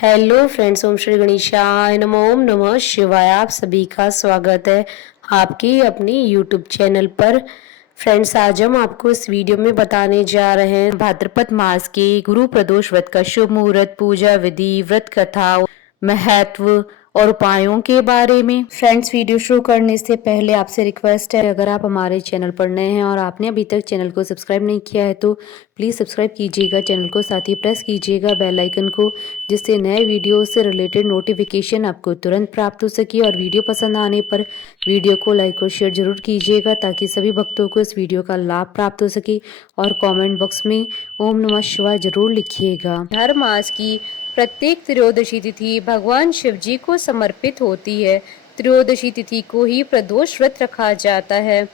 Hello friends, ओम श्री गणेशाय नमः। ओम नमः शिवाय। आप सभी का स्वागत है आपकी अपनी यूट्यूब चैनल पर। फ्रेंड्स, आज हम आपको इस वीडियो में बताने जा रहे हैं भाद्रपद मास के गुरु प्रदोष व्रत का शुभ मुहूर्त, पूजा विधि, व्रत कथा, महत्व और उपायों के बारे में। फ्रेंड्स, वीडियो शुरू करने से पहले आपसे रिक्वेस्ट है, अगर आप हमारे चैनल पर नए हैं और आपने अभी तक चैनल को सब्सक्राइब नहीं किया है तो प्लीज़ सब्सक्राइब कीजिएगा चैनल को, साथ ही प्रेस कीजिएगा बेल आइकन को, जिससे नए वीडियो से रिलेटेड नोटिफिकेशन आपको तुरंत प्राप्त हो सके। और वीडियो पसंद आने पर वीडियो को लाइक और शेयर जरूर कीजिएगा ताकि सभी भक्तों को इस वीडियो का लाभ प्राप्त हो सके। और कमेंट बॉक्स में ओम नमः शिवाय जरूर लिखिएगा। हर मास की प्रत्येक त्रयोदशी तिथि भगवान शिव जी को समर्पित होती है। त्रयोदशी तिथि को ही प्रदोष व्रत रखा जाता है।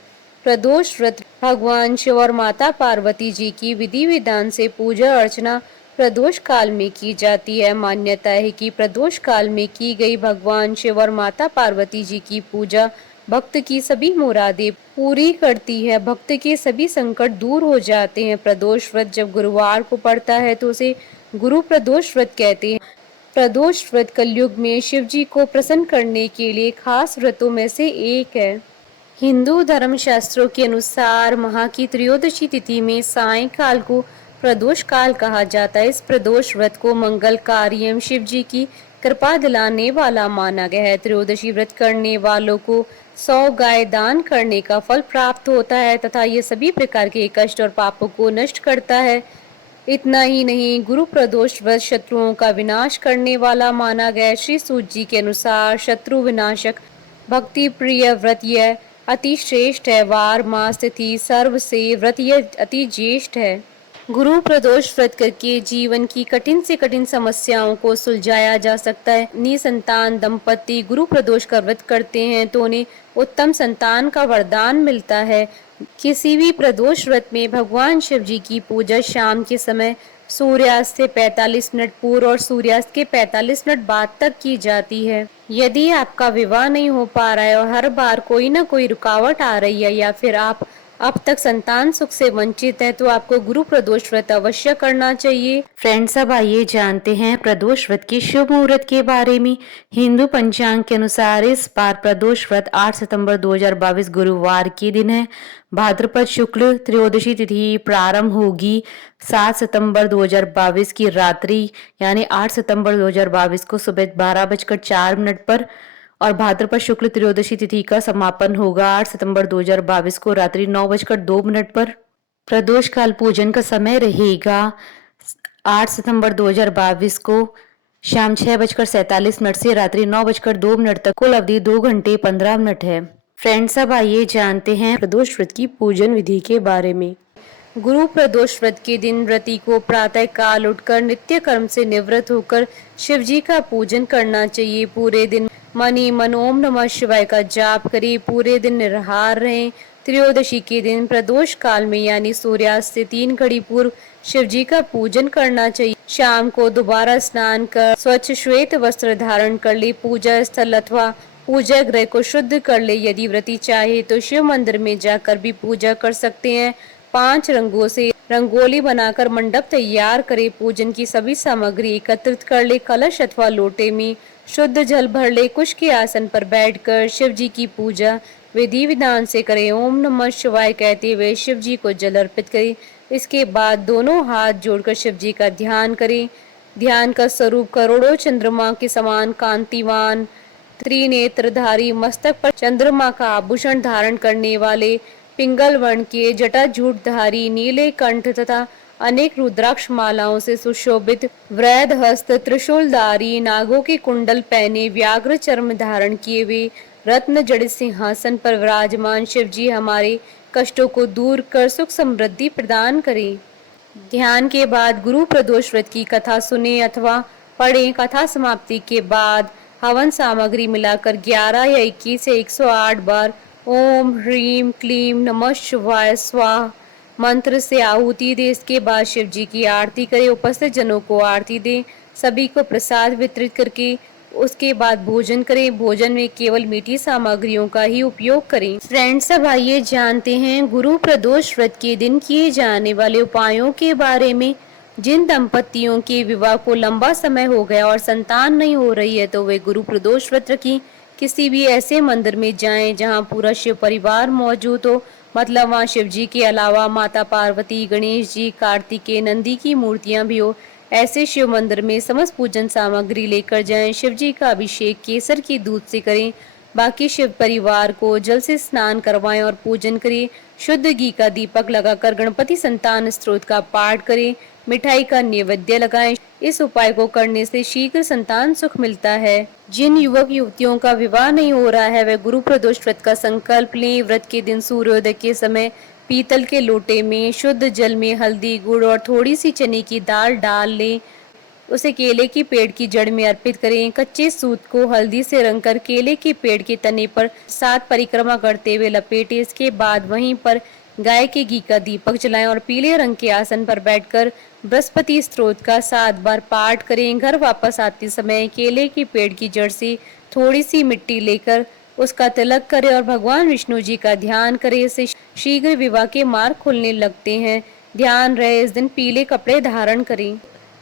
प्रदोष व्रत भगवान शिव और माता पार्वती जी की विधि विधान से पूजा अर्चना प्रदोष काल में की जाती है। मान्यता है कि प्रदोष काल में की गई भगवान शिव और माता पार्वती जी की पूजा भक्त की सभी मुरादें पूरी करती है। भक्त के सभी संकट दूर हो जाते हैं। प्रदोष व्रत जब गुरुवार को पड़ता है तो उसे गुरु प्रदोष व्रत कहते हैं। प्रदोष व्रत कलयुग में शिव जी को प्रसन्न करने के लिए खास व्रतों में से एक है। हिंदू धर्म शास्त्रों के अनुसार माह की त्रयोदशी तिथि में सायंकाल को प्रदोष काल कहा जाता है। इस प्रदोष व्रत को मंगलकारी एवं शिव जी की कृपा दिलाने वाला माना गया है। त्रयोदशी व्रत करने वालों को 100 गाय दान करने का फल प्राप्त होता है तथा ये सभी प्रकार के कष्ट और पापों को नष्ट करता है। इतना ही नहीं, गुरु प्रदोष व्रत शत्रुओं का विनाश करने वाला माना गया है। श्री सूत जी के अनुसार शत्रु विनाशक भक्ति प्रिय व्रत यह अति श्रेष्ठ है। वार मास तिथि सर्व से व्रत यह अति ज्येष्ठ है। गुरु प्रदोष व्रत करके जीवन की कठिन से कठिन समस्याओं को सुलझाया जा सकता है। निसंतान दंपति गुरु प्रदोष का व्रत करते हैं तो उन्हें उत्तम संतान का वरदान मिलता है। किसी भी प्रदोष व्रत में भगवान शिव जी की पूजा शाम के समय सूर्यास्त से 45 मिनट पूर्व और सूर्यास्त के 45 मिनट बाद तक की जाती है। यदि आपका विवाह नहीं हो पा रहा है और हर बार कोई ना कोई रुकावट आ रही है या फिर आप अब तक संतान सुख से वंचित है तो आपको गुरु प्रदोष व्रत अवश्य करना चाहिए। फ्रेंड्स, अब आइए जानते हैं प्रदोष व्रत के शुभ मुहूर्त के बारे में। हिंदू पंचांग के अनुसार इस बार प्रदोष व्रत 8 सितंबर 2022 गुरुवार के दिन है। भाद्रपद शुक्ल त्रयोदशी तिथि प्रारंभ होगी 7 सितंबर 2022 की रात्रि यानी 8 सितंबर 2022 को सुबह 12:04 पर और भाद्रपद शुक्ल त्रयोदशी तिथि का समापन होगा 8 सितंबर 2022 को रात्रि 9:02 पर। प्रदोष काल पूजन का समय रहेगा 8 सितंबर 2022 को शाम 6:47 से रात्रि 9:02 तक। कुल अवधि 2 घंटे 15 मिनट है। फ्रेंड्स, अब आइए जानते हैं प्रदोष व्रत की पूजन विधि के बारे में। गुरु प्रदोष व्रत के दिन व्रती को प्रातः काल उठकर नित्य कर्म से निवृत्त होकर शिव जी का पूजन करना चाहिए। पूरे दिन मन ही मन ओम नमः शिवाय का जाप करें। पूरे दिन निराहार रहें। त्रयोदशी के दिन प्रदोष काल में यानी सूर्यास्त से 3 घड़ी पूर्व शिव जी का पूजन करना चाहिए। शाम को दोबारा स्नान कर स्वच्छ श्वेत वस्त्र धारण कर ले। पूजा स्थल अथवा पूजा गृह को शुद्ध कर ले। यदि व्रती चाहे तो शिव मंदिर में जाकर भी पूजा कर सकते हैं। 5 रंगों से रंगोली बनाकर मंडप तैयार करे। पूजन की सभी सामग्री एकत्रित कर ले। कलश अथवा लोटे में शुद्ध जल भर ले। कुश के आसन पर बैठकर शिव जी की पूजा विधि विधान से करे। ओम नमः शिवाय कहते हुए शिव जी को जल अर्पित करे। इसके बाद दोनों हाथ जोड़कर शिव जी का ध्यान करें। ध्यान का स्वरूप करोड़ों चंद्रमा के समान कांतिवान त्रिनेत्रधारी, मस्तक पर चंद्रमा का आभूषण धारण करने वाले, पिंगल वर्ण के जटाजूटधारी, नीले कंठ तथा अनेक रुद्राक्ष मालाओं से सुशोभित, वृहद हस्त त्रिशूलधारी, नागों के कुंडल पहने, व्याघ्र चर्म धारण किए हुए, रत्न जड़ित सिंहासन पर विराजमान शिव जी हमारे कष्टों को दूर कर सुख समृद्धि प्रदान करें। ध्यान के बाद गुरु प्रदोष व्रत की कथा सुने अथवा पढ़ें। कथा समाप्ति के बाद हवन सामग्री मिलाकर 11 या 21 या 108 बार ओम ह्रीम क्लीम नमः शिवाय स्वाहा मंत्र से आहुति दे। इसके बाद शिव जी की आरती करें। उपस्थित जनों को आरती दें। सभी को प्रसाद वितरित करके उसके बाद भोजन करें। भोजन में केवल मीठी सामग्रियों का ही उपयोग करें। फ्रेंड्स, अब आइए जानते हैं गुरु प्रदोष व्रत के दिन किए जाने वाले उपायों के बारे में। जिन दंपतियों के विवाह को लंबा समय हो गया और संतान नहीं हो रही है तो वे गुरु प्रदोष व्रत रखें। किसी भी ऐसे मंदिर में जाएं जहां पूरा शिव परिवार मौजूद हो, मतलब वहां शिव जी के अलावा माता पार्वती, गणेश जी, कार्तिकेय, नंदी की मूर्तियां भी हो। ऐसे शिव मंदिर में समस्त पूजन सामग्री लेकर जाएं। शिव जी का अभिषेक केसर के दूध से करें। बाकी शिव परिवार को जल से स्नान करवाएं और पूजन करें। शुद्ध घी का दीपक लगाकर गणपति संतान स्तोत्र का पाठ करें। मिठाई का नैवेद्य लगाएं। इस उपाय को करने से शीघ्र संतान सुख मिलता है। जिन युवक युवतियों का विवाह नहीं हो रहा है वे गुरु प्रदोष व्रत का संकल्प लें। व्रत के दिन सूर्योदय के समय पीतल के लोटे में शुद्ध जल में हल्दी, गुड़ और थोड़ी सी चने की दाल डाल लें। उसे केले की पेड़ की जड़ में अर्पित करें। कच्चे सूत को हल्दी से रंगकर केले के पेड़ के तने पर 7 परिक्रमा करते हुए लपेटें। इसके बाद वहीं पर गाय के घी का दीपक जलाएं और पीले रंग के आसन पर बैठकर बृहस्पति स्तोत्र का 7 बार पाठ करें। घर वापस आते समय केले के पेड़ की जड़ से थोड़ी सी मिट्टी लेकर उसका तिलक करें और भगवान विष्णु जी का ध्यान करें। इससे शीघ्र विवाह के मार्ग खुलने लगते हैं। ध्यान रहे इस दिन पीले कपड़े धारण करें।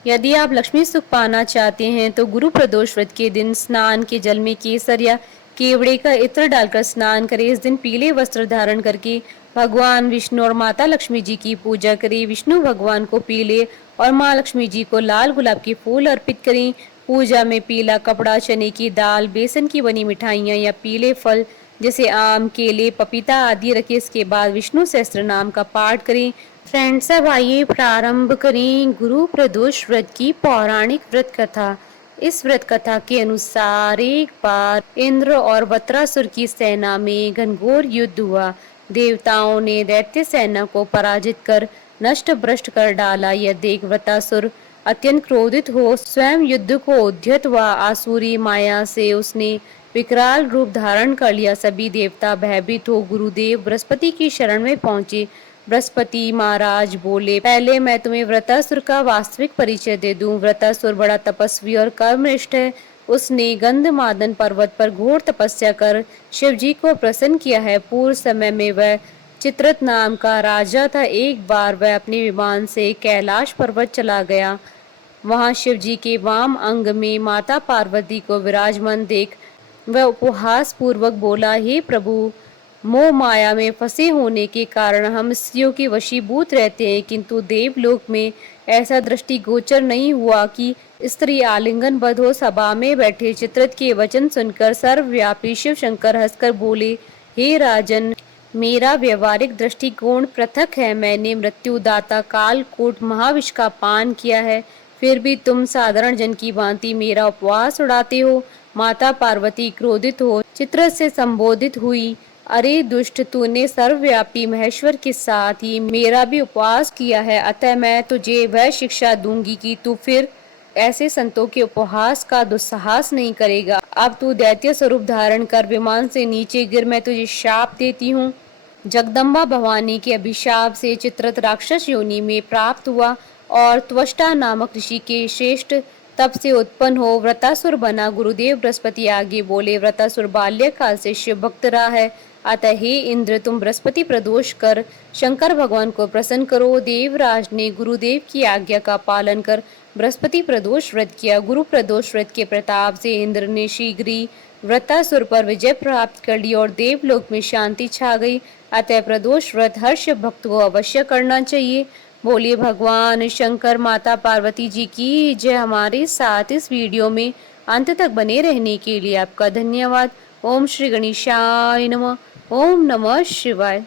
यदि आप लक्ष्मी सुख पाना चाहते हैं तो गुरु प्रदोष व्रत के दिन स्नान के जल में केसर या केवड़े का इत्र डालकर स्नान करें। इस दिन पीले वस्त्र धारण करके भगवान विष्णु और माता लक्ष्मी जी की पूजा करें। विष्णु भगवान को पीले और माँ लक्ष्मी जी को लाल गुलाब के फूल अर्पित करें। पूजा में पीला कपड़ा, चने की दाल, बेसन की बनी मिठाइयाँ या पीले फल जैसे आम, केले, पपीता आदि रखें। इसके बाद विष्णु सहस्त्र नाम का पाठ करें। फ्रेंड्स, अब आइए प्रारंभ करें गुरु प्रदोष व्रत की पौराणिक व्रत कथा। इस व्रत कथा के अनुसार एक बार इंद्र और वत्रासुर की सेना में घनघोर युद्ध हुआ। देवताओं ने दैत्य सेना को पराजित कर नष्ट भ्रष्ट कर डाला। यह देख वत्रासुर अत्यंत क्रोधित हो स्वयं युद्ध को उद्यत हुआ। आसुरी माया से उसने विकराल रूप धारण कर लिया। सभी देवता भयभीत हो गुरुदेव बृहस्पति की शरण में पहुंचे। बृहस्पति महाराज बोले, पहले मैं तुम्हें वृत्रासुर का वास्तविक परिचय दे दूं। वृत्रासुर बड़ा तपस्वी और कर्मनिष्ठ है। उसने गंधमादन पर्वत पर घोर तपस्या कर शिव जी को प्रसन्न किया है। पूर्व समय में वह चित्रत नाम का राजा था। एक बार वह अपने विमान से कैलाश पर्वत चला गया। वहां शिव जी के वाम अंग में माता पार्वती को विराजमान देख वह उपहास पूर्वक बोला, हे प्रभु, मोह माया में फंसे होने के कारण हम स्त्रियों के वशीभूत रहते हैं, किंतु देवलोक में ऐसा दृष्टिगोचर नहीं हुआ कि स्त्री आलिंगनबद्ध हो। सभा में बैठे चित्रत के वचन सुनकर सर्वव्यापी शिव शंकर हंसकर बोले, हे राजन, मेरा व्यवहारिक दृष्टिकोण पृथक है। मैंने मृत्युदाता कालकूट महाविष का पान किया है, फिर भी तुम साधारण जन की भांति मेरा उपवास उड़ाते हो। माता पार्वती क्रोधित हो चित्रत से संबोधित हुई, अरे दुष्ट, तूने सर्वव्यापी महेश्वर के साथ ही मेरा भी उपवास किया है, अतः मैं तुझे वह शिक्षा दूंगी कि तू फिर ऐसे संतों के उपहास का दुस्साहस नहीं करेगा। अब तू दैत्य स्वरूप धारण कर विमान से नीचे गिर, मैं तुझे शाप देती हूँ। जगदम्बा भवानी के अभिशाप से चित्रत राक्षस योनि में प्राप्त हुआ और त्वष्टा नामक ऋषि के श्रेष्ठ तप से उत्पन्न हो वृतासुर बना। गुरुदेव बृहस्पति आगे बोले, वृतासुर बाल्यकाल से शिव भक्त रहा है, अतः हे इंद्र, तुम बृहस्पति प्रदोष कर शंकर भगवान को प्रसन्न करो। देवराज ने गुरुदेव की आज्ञा का पालन कर बृहस्पति प्रदोष व्रत किया। गुरु प्रदोष व्रत के प्रताप से इंद्र ने शीघ्र ही वृतासुर पर विजय प्राप्त कर ली और देवलोक में शांति छा गई। अतः प्रदोष व्रत हर शिव भक्त को अवश्य करना चाहिए। बोलिए भगवान शंकर माता पार्वती जी की जय। हमारे साथ इस वीडियो में अंत तक बने रहने के लिए आपका धन्यवाद। ओम श्री गणेशाय नमः। ओम नमः शिवाय।